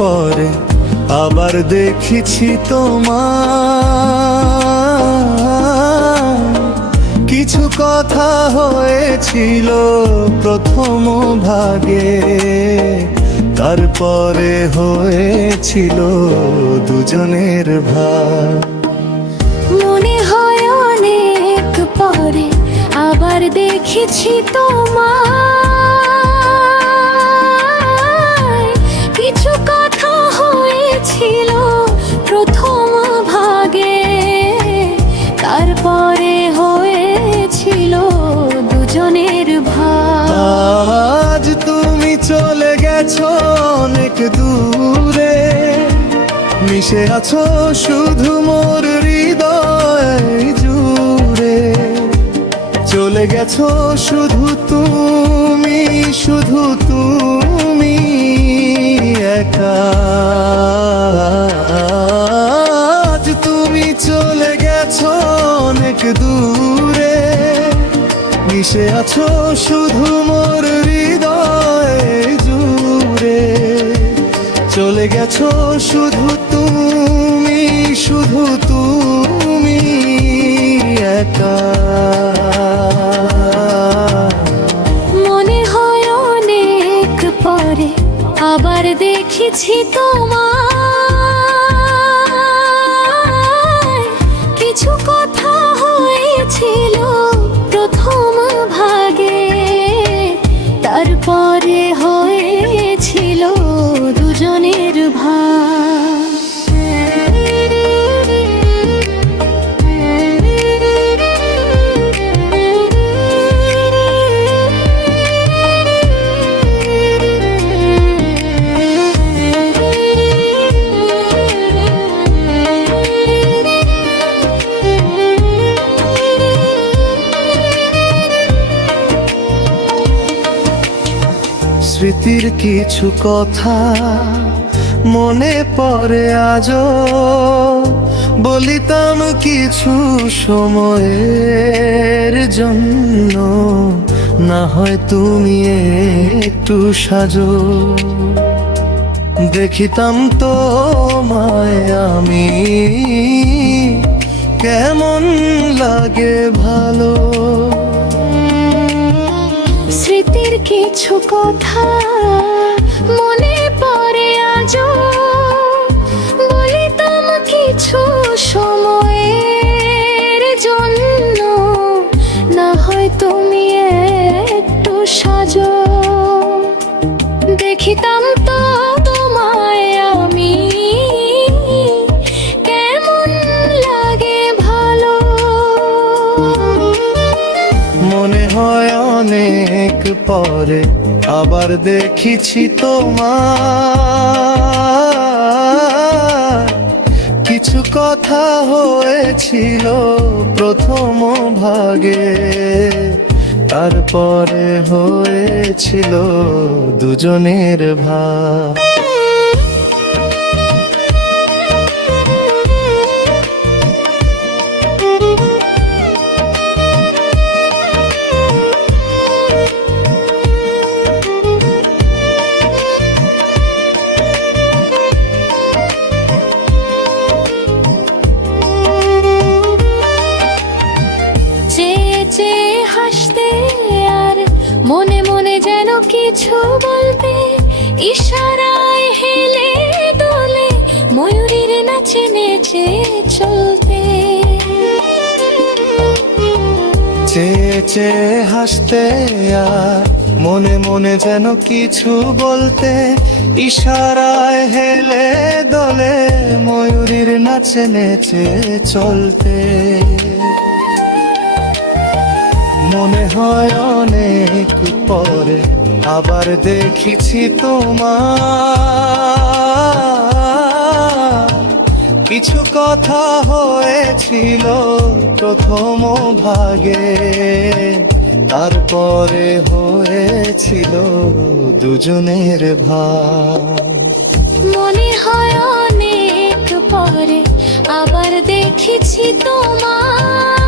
পরে আবার দেখেছি তোমার। কিছু কথা হয়েছিল প্রথম ভাগে, তারপরে হয়েছিল দুজনের ভাগ। মনে হয় অনেক পরে আবার দেখেছি তোমায়। কিছু কথা হয়েছিল প্রথম ভাগে, তারপরে হয়েছিল দুজনের ভাগ। আজ তুমি চলে গেছো অনেক দূরে, মিশে আছো শুধু মোর হৃদয় জুড়ে। চলে গেছো শুধু তুমি, শুধু তুমি একা। আজ তুমি চলে গেছো অনেক দূরে, মিশে আছো শুধু মোর হৃদয় জুড়ে। চলে গেছো শুধু তুমি, শুধু তুমি একা। মনে হয় অনেক পরে আবার দেখেছি তোমায়। কিছু কথা হয়েছিল প্রথম ভাগে, তারপরে হয়েছিল দুজনের ভাগ। স্মৃতির কিছু কথা মনে পড়ে আজও, বলিতাম কিছু সময়ের জন্য। না হয় তুমি একটু সাজো, দেখিতাম তোমায় আমি কেমন লাগে ভালো। স্মৃতির কিছু কথা মনে পড়ে আজও, বলিতাম কিছু সময়ের জন্য। না হয় তুমি একটু সাজো, দেখিতাম তো তোমায় আমি কেমন লাগে ভালো। মনে হয় অনেক পরে আবার দেখেছি তোমার। কিছু কথা হয়েছিল প্রথম ভাগে, তারপরে হয়েছিল দুজনের ভাগ। হাসতে আর মনে মনে যেন কিছু বলতে, ইশারায় হেলে দোলে ময়ূরীর নাচে নেচে চলতে। চেয়ে চেয়ে হাসতে আর মনে মনে যেন কিছু বলতে, ইশারায় হেলে দোলে ময়ূরীর নাচে নেচে চলতে। মনে হয় অনেক পরে আবার দেখেছি তোমার। কিছু কথা হয়েছিল প্রথম ভাগে, তারপরে হয়েছিল দুজনের ভাগ। মনে হয় অনেক পরে আবার দেখেছি তোমায়।